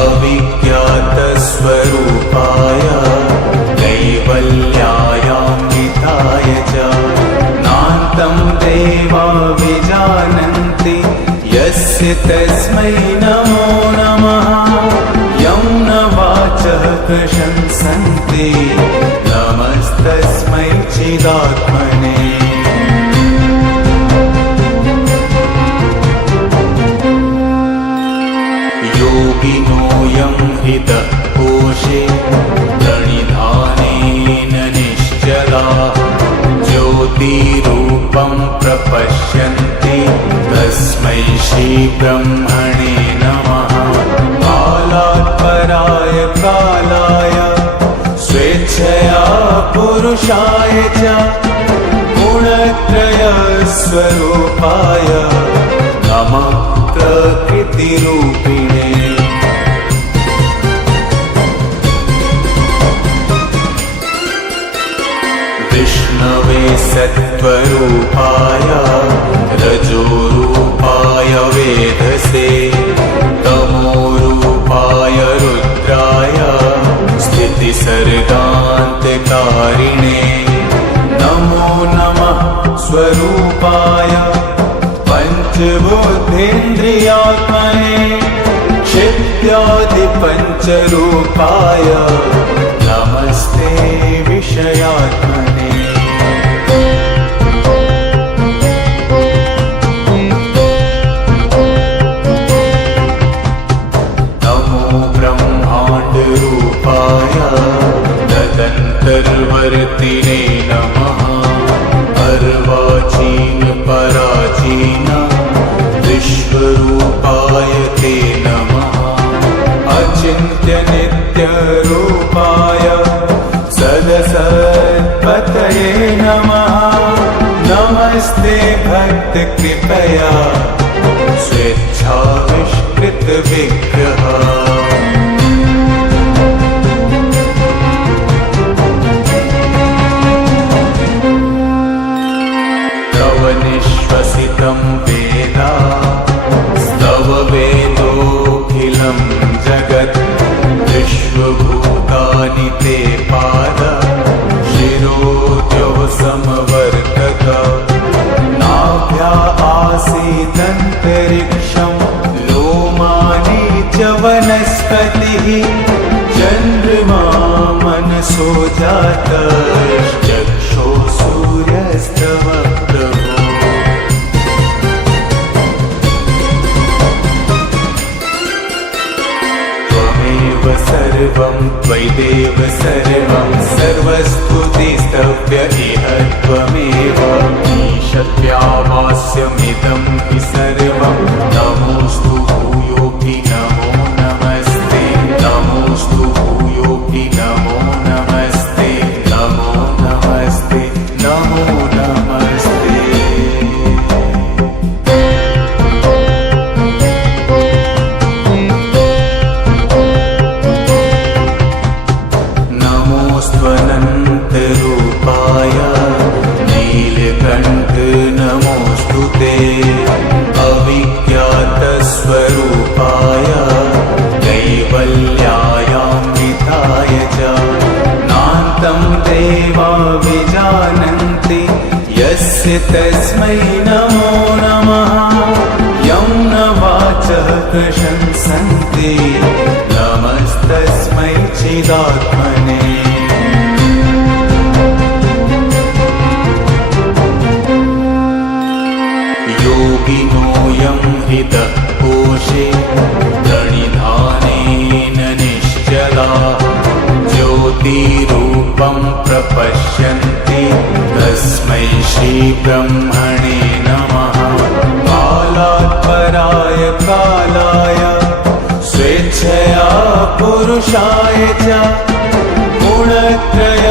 अविज्ञातस्वरूपाय कैवल्यायान्विताय च नान्तं देवा विजानन्ति यस्य तस्मै नमो नमः। यं न वाचः प्रशंसन्ति नमस्तस्मै चिदात्मने। योगिनो यं हृदः कोशे प्रणिधानेन निश्चलाः ज्योतिरूपं प्रपश्यन्ति तस्मै श्रीब्रह्मणे नमः। कालात् पराय कालाय स्वेच्छया पुरुषाय च गुणत्रयस्वरूपाय नमः प्रकृतिरूपिणे। विष्णवे सत्त्वरूपाय रजोरूपाय वेधसे तमोरूपाय रुद्राय स्थितिसर्गान्तकारिणे नमो नमः स्वरूपाय पञ्चबुद्धीन्द्रियात्मने क्षिप्त्यादिपञ्चरूपाय नमस्ते विषयात्मने। नमो ब्रह्माण्डरूपाय तदन्तर्वर्तिने नमः। अर्वाचीन पराचीन विश्वरूपाय ते नमः। अचिन्त्यनित्यरूपाय सदसत्पतये नमः। नमस्ते भक्तकृपया स्वेच्छाविष्कृतविग्रह। निश्वसितं वेदा स्तव वेदोऽखिलं जगत् विश्वभूतानि ते पाद शिरोद्यौ समवर्तत। नाभ्या आसीदन्तरिक्षं लोमानि च वनस्पतिः चन्द्रमा मनसो जातश्चक्षो सूर्यस्तव प्रभो। सर्वं त्वयिदेव सर्वं सर्वस्तुतिस्तव्य इह त्वमेव। ईशत्यावास्यमिदं हि सर्वं नमोऽस्तु भूयोऽपि नमो नमस्ते। नमोऽस्तु भूयोऽपि नमो नमस्ते। नमो नमस्ते नमो नमस्ते। नमोऽस्त्वनन्तरूपाय नीलकण्ठ नमोऽस्तु ते। अविज्ञातस्वरूपाय कैवल्यायान्विताय च नान्तं देवा विजानन्ति यस्य तस्मै नमो नमः। यं न वाचः प्रशंसन्ति नमस्तस्मै चिदात्मने। योगिनो यं हृदः कोशे प्रणिधानेन निश्चलाः ज्योतिरूपं प्रपश्यन्ति तस्मै श्रीब्रह्मणे नमः। कालात् पराय कालाय स्वेच्छया पुरुषाय च गुणत्रयस्वरूपाय